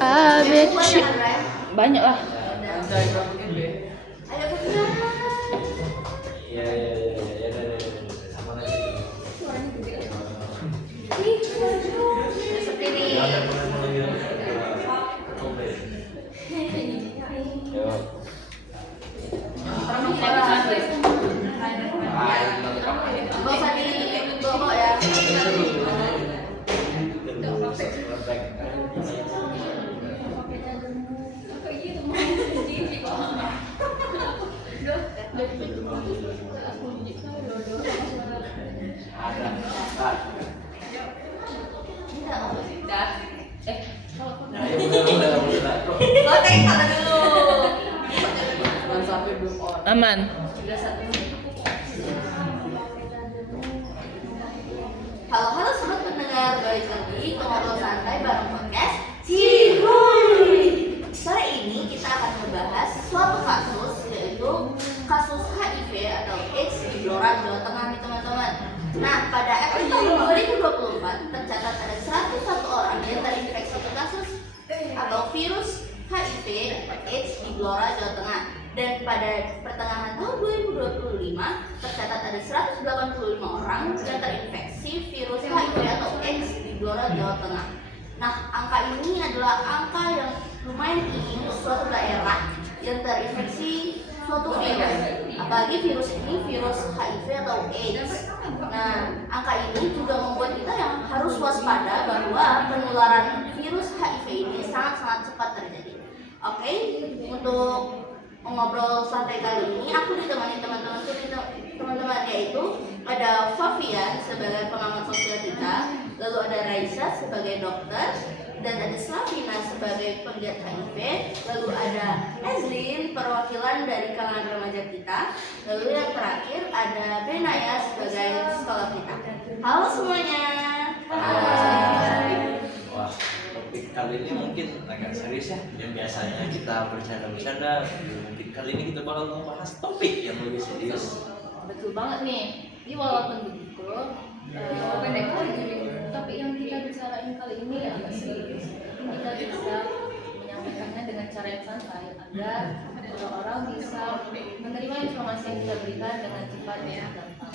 ABC banyak lah. Aman. Halo sobat pendengar, balik lagi ke Ngobrol Santai bareng podcast Cihuy. Sore ini kita akan membahas suatu kasus, yaitu kasus HIV atau AIDS di Blora, Jawa Tengah nih teman-teman. Nah, pada April tahun 2024 tercatat ada 101 orang yang terinfeksi kasus atau virus HIV AIDS di Blora, Jawa Tengah. Dan pada pertengahan tahun 2025 tercatat ada 185 orang yang terinfeksi virus HIV atau AIDS di Blora, Jawa Tengah. Nah, angka ini adalah angka yang lumayan tinggi untuk suatu daerah yang terinfeksi suatu virus. Apalagi virus ini virus HIV atau AIDS. Nah, angka ini juga membuat kita yang harus waspada bahwa penularan virus HIV ini sangat-sangat cepat terjadi. Oke, untuk mengobrol santai kali ini aku ditemani teman-teman yaitu ada Favian sebagai pengamat sosial kita, lalu ada Raisa sebagai dokter, dan ada Slavina sebagai penggiat HIV, lalu ada Ezlin perwakilan dari kalangan remaja kita, lalu yang terakhir ada Benaya sebagai sekolah kita. Halo semuanya. Wah, topik kali ini mungkin agak serius ya. Yang biasanya kita bercanda-bercanda, mungkin kali ini kita bakal membahas topik yang lebih serius. Betul banget nih. Jadi walaupun begitu, topik yang kita bicarain kali ini agak serius. Kita bisa menyampaikannya dengan cara yang santai agar orang bisa menerima informasi yang kita berikan dengan cepat dan gampang.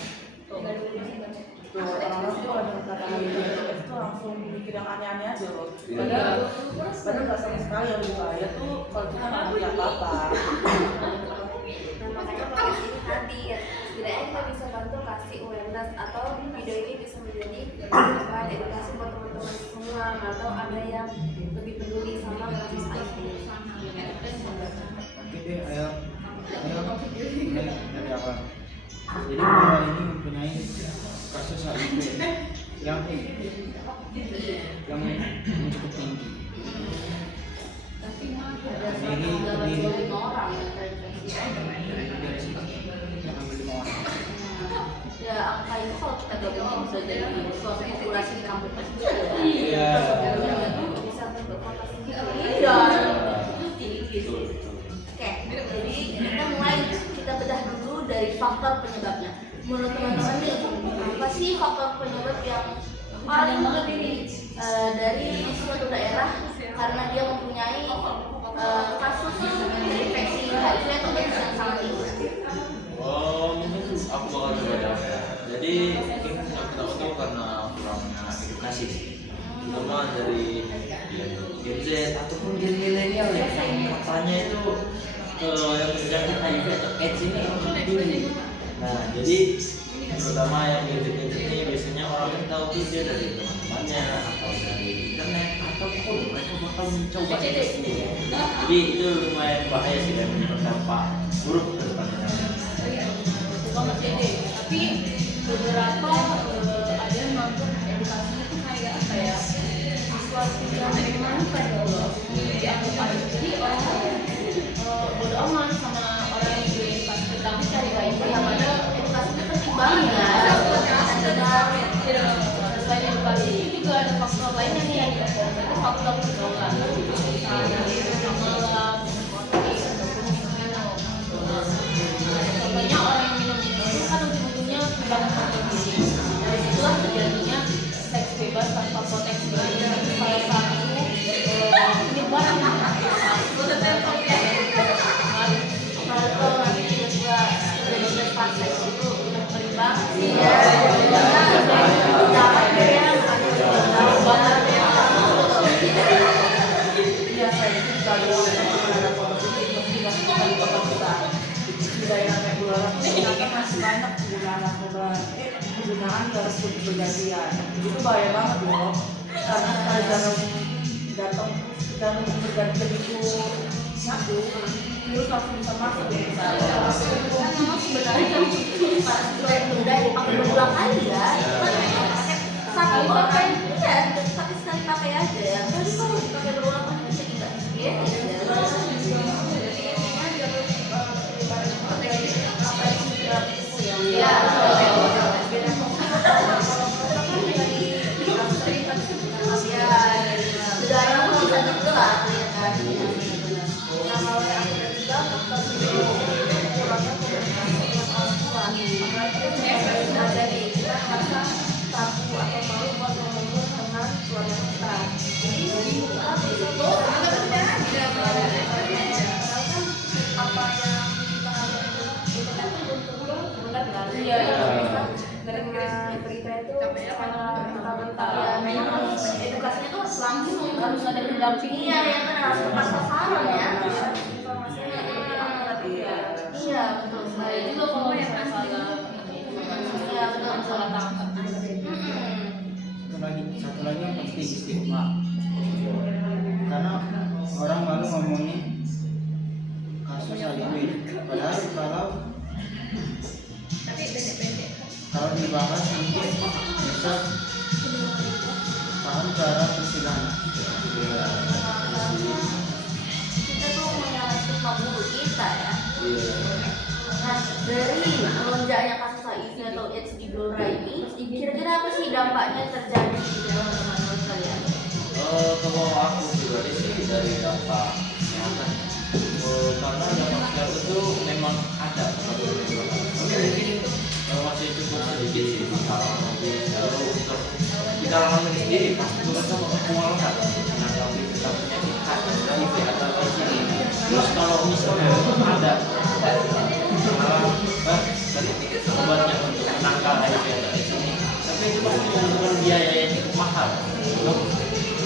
Orang-orang tuh kalau dengar kata HIV itu langsung mikir yang aneh-aneh aja loh. Padahal nggak sama sekali yang berbahaya tuh kalau kita nggak ngerti apa-apa. Nah, makanya podcast ini hadir. Setidaknya kita bisa bantu kasih awareness atau video ini bisa menjadi bahan edukasi buat teman-teman semua atau ada yang lebih peduli sama kasus HIV. Oke deh, ayo mulai dari apa? Jadi Blora ini mempunyai kasus HIV yang cukup tinggi. Terdiri orang yang terinfeksi. dari 5 orang. Ya, angka itu kalau kita gabungin bisa jadi suatu populasi di kampung pasti ada. Iya. Bisa bentuk kota sendiri. Iya. Tinggi. Oke, jadi kita mulai, kita bedah dulu dari faktor penyebabnya. Menurut teman-teman nih, apa sih faktor penyebab yang paling lebih dari suatu daerah karena dia mempunyai kasus infeksi HIV atau AIDS yang sangat tinggi? Mungkin aku bakal coba jawab ya. Jadi mungkin yang pertama itu karena kurangnya edukasi sih. Terutama dari Gen Z ataupun Gen milenial yang katanya itu yang terjangkit HIV atau AIDS ini tinggi. Nah, jadi terutama yang Gen Z ini biasanya orang yang tahu itu dia dari teman-temannya atau dari internet ataupun mereka bakal mencoba itu sendiri. Jadi itu lumayan bahaya sih dan berdampak buruk ke depannya. Banget deh. Tapi beberapa ada yang nonton edukasinya tuh kayak apa ya? Sesuatu yang menyenangkan loh. Dianggap jadi orang bodo amat sama orang yang diedukasi tentang cari HIV. Padahal edukasi itu penting banget ya. Selain edukasi juga ada faktor lainnya nih yang itu faktor pergaulan. Malam, contohnya orang yang minum itu kan ujung-ujungnya kebanyakan konsumsi. Dari situlah terjadinya seks bebas. penggunaan cara bergantian. Itu bahaya banget loh, karena sekali datang dan bergantian itu satu, terus langsung bisa masuk ke misalnya. Sebenarnya udah dipakai berulang kali ya. Satu orang iya pakai sekali pakai aja ya. Tapi kalau dipakai berulang kali bisa tidak Iya. Budaya aku bisa gitu lah kelihatan. Iya, karena berita itu mentah-mentah. Ya, memang harus edukasinya tuh langsung harus ada pendampingnya ya kan harus tepat sasaran ya. Informasinya akurat. Iya betul. Saya juga kalau misalnya salah Iya betul. salah tangkap. Satu lagi yang penting stigma, karena orang malu ngomongin kasus HIV, padahal kalau dibahas mungkin bisa paham cara persidangan. Kita tuh menyalahi stigma buruk kita ya. Iya. Nah, dari melonjaknya kasus HIV atau AIDS di Blora ini, kira-kira apa sih dampaknya yang terjadi di dalam teman-teman kalian? Kalau aku pribadi sih dari dampak kesehatan, karena dampak kesehatan itu memang ada. Tapi mungkin masih cukup sedikit sih di kalangan medis. Lalu untuk di kalangan medis sendiri pasti mereka menguangkan menanggapi tentang penyakit HIV atau AIDS ini. Terus kalau misalnya ada obatnya untuk menangkal HIV atau AIDS ini, tapi itu pasti membutuhkan biaya yang cukup mahal untuk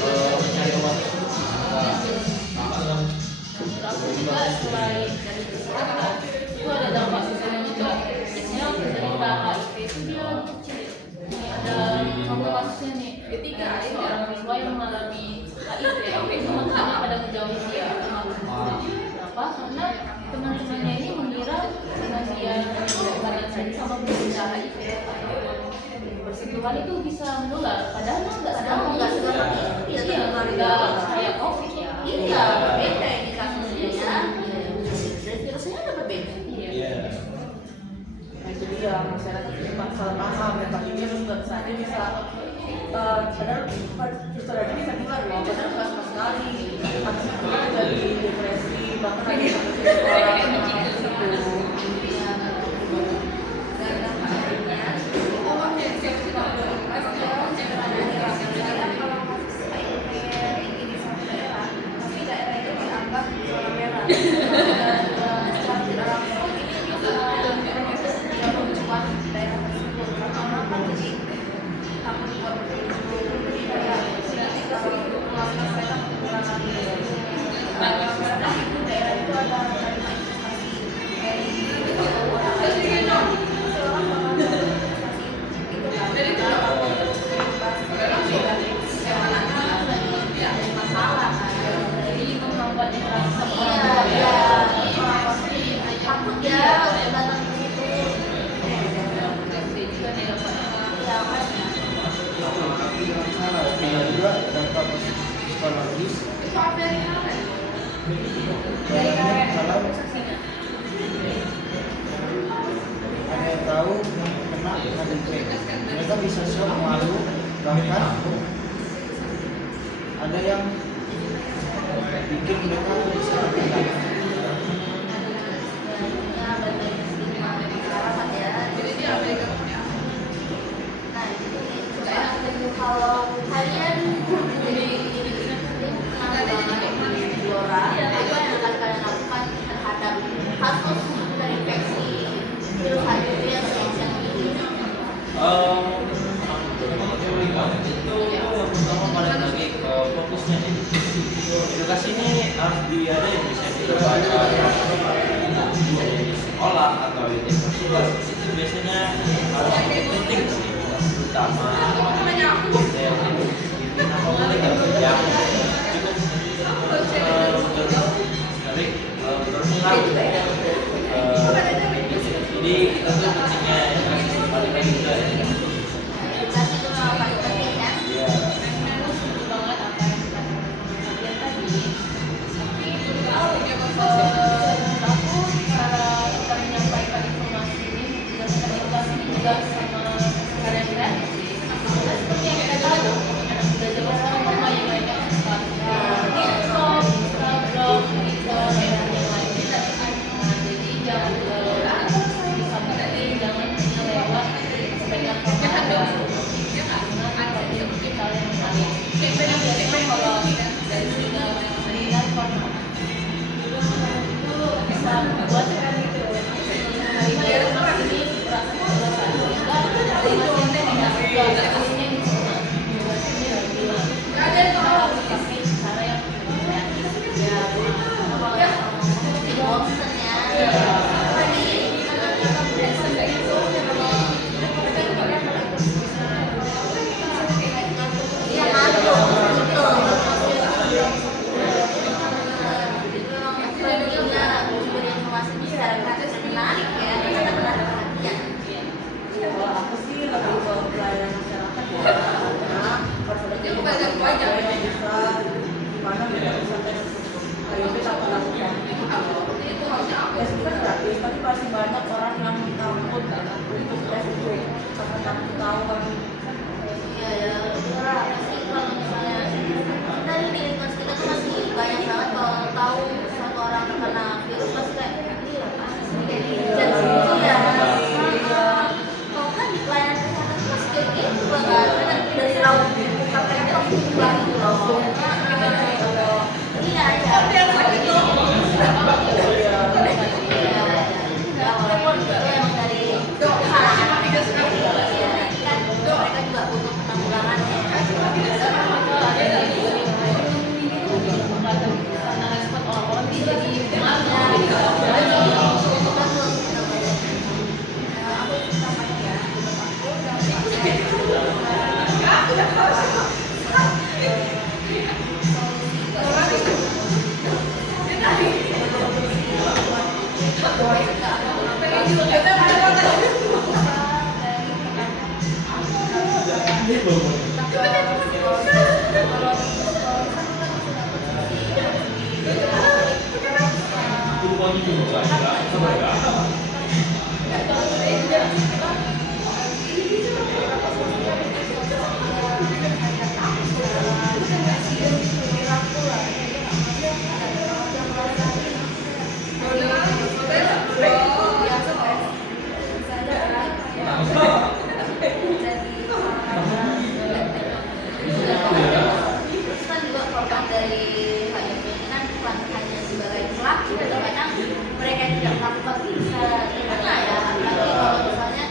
mencari obat tersebut. Aku juga selain dari kesehatan itu ada dampak sosialnya juga. Biasanya penderita HIV itu dia kecil. Nih ada contoh kasusnya nih, ketika ada seorang siswa yang mengalami HIV, teman-temannya pada menjauhi dia. Kenapa? Karena teman-temannya ini mengira dengan dia berhubungan saja sama penderita HIV bersentuhan itu bisa menular. Padahal nggak segampang itu ya, nggak kayak COVID ya. Iya, berbeda ini kasusnya ya. Dan virusnya ada berbeda. Iya. Nah itu dia, masyarakat cepat salah paham dan bagi virus nggak saja bisa padahal virus tadi bisa hilang loh, padahal nggak sama sekali. Akhirnya jadi depresi, bahkan ada yang takut ya datang ke situ. Ada juga dampak psikologis. Kalau ada yang tahu kena HIV, mereka bisa shock, malu, bahkan ada yang bikin mereka bisa terkenal. Kalau kalian jadi Blora, apa yang akan kalian lakukan terhadap kasus terinfeksi virus HIV yang sedang ini? Itu yang pertama balik lagi ke fokusnya edukasi. Edukasi ini harus ada yang bisa dilakukan di sekolah atau di fakultas. Itu biasanya harus penting sih. sama yang itu yang cukup berpengaruh. Jadi kita tuh pentingnya edukasi paling penting juga ya. Edukasi itu memang paling penting ya. Iya. Aku setuju banget apa yang dikatakan kalian tadi. Tapi aku cara kita menyampaikan informasi ini berdasarkan edukasi ini juga sama cara yang kreatif sih. Nah, seperti yang kita tahu, anak muda zaman sekarang kan banyak mereka suka TikTok, Instagram, Twitter, dan yang lainnya. Nah, jadi jangan jangan hanya lewat sebagian format baru. Karena kalau mungkin kalian menarik. Biasanya kalau dari segi format itu bisa buat gitu. Biar ini berasa kebiasaan sehingga dari konten tidak edukasinya di sana. Edukasinya kita harus kasih cara yang kreatif. Ya, kalau yang bosen ya. Iya, ngantuk. Betul. Jadi memang pentingnya memberi informasi ini secara kreatif dan menarik ya. Kita menarik perhatian. Kalau aku sih lebih ke pelayanan masyarakat ya, karena banyak yang bisa gimana kita bisa tes HIV tanpa lakukan tes itu kan gratis, tapi masih banyak orang yang takut untuk tes itu karena takut ketahuan. Iya ya, karena sih kalau misalnya dari lingkungan kita tuh masih banyak banget kalau tahu satu orang terkena virus pasti kayak iya apaan sih kayak dijudge gitu ya. Kalau kan di pelayanan kesehatan tuh masih kayak gitu banget dari raut sampai kita pulang gitu loh. Iya ya. Ya walaupun itu emang dari anak-anak sendiri ya, kan mereka juga butuh penanggulangan ya. Karena respon orang-orang sih jadi Terus kan juga korban dari HIV ini kan bukan hanya sebagai pelaku, kadang-kadang mereka yang tidak melakukan bisa terkena ya, apalagi kalau misalnya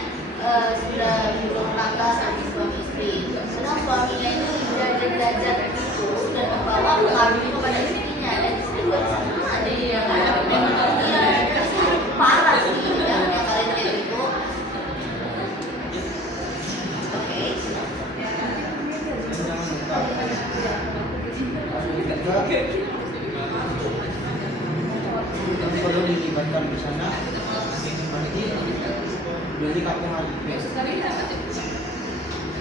sudah berumah tangga sama suami istri, kadang suaminya itu belajar itu dan membawa pengaruh kepada istrinya dan istri juga bisa kena jadi yang iya parah sih yang kalian kayak gitu. Oke. Yang perlu dilibatkan di sana dari kampung HIV,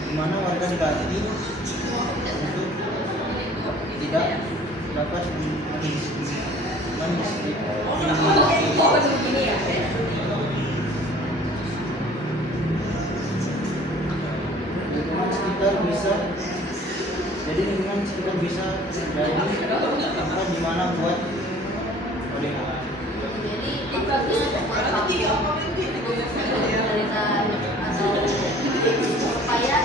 di mana warga dilatih untuk tidak dapat lingkungan sekitar bisa, jadi lingkungan sekitar bisa jadi tempat di mana buat pernikahan. Jadi ibaratnya mereka atau supaya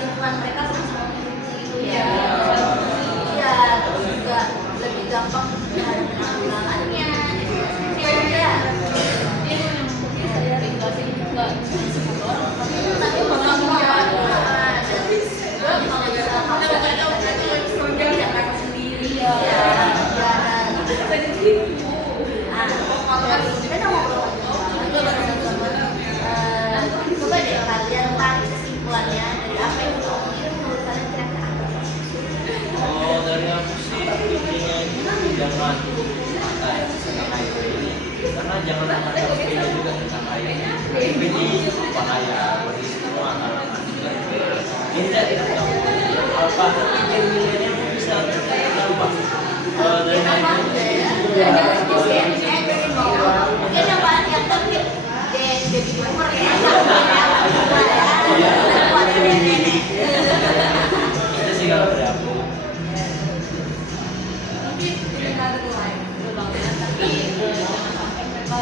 lingkungan mereka sama itu ya. Iya, terus juga lebih gampang penanggulangannya. Ya. mungkin saya edukasi juga orang Tapi penanggulangan kalau bisa masuk jadi sendiri ya. Kalau kita ngobrol Tidak apa pikir milenial bisa apa dari Mungkin yang paling yang tertib dan baby boomer ya. itu sih kalau dari aku. Mungkin mereka ada mulai berbangunan, tapi jangan sampai mereka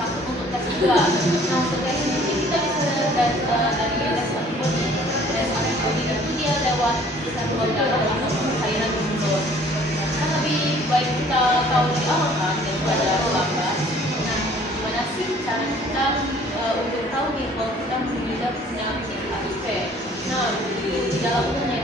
takut untuk tes juga. Nah, untuk tes ini kita bisa dari tes antibody. Tes antibody itu dia lewat sampel darah atau cairan mulut. Kan lebih baik kita tahu dari awal kan daripada terlambat. Nah, gimana sih cara kita untuk tahu nih kalau kita mengidap penyakit HIV? Nah, di dalam umumnya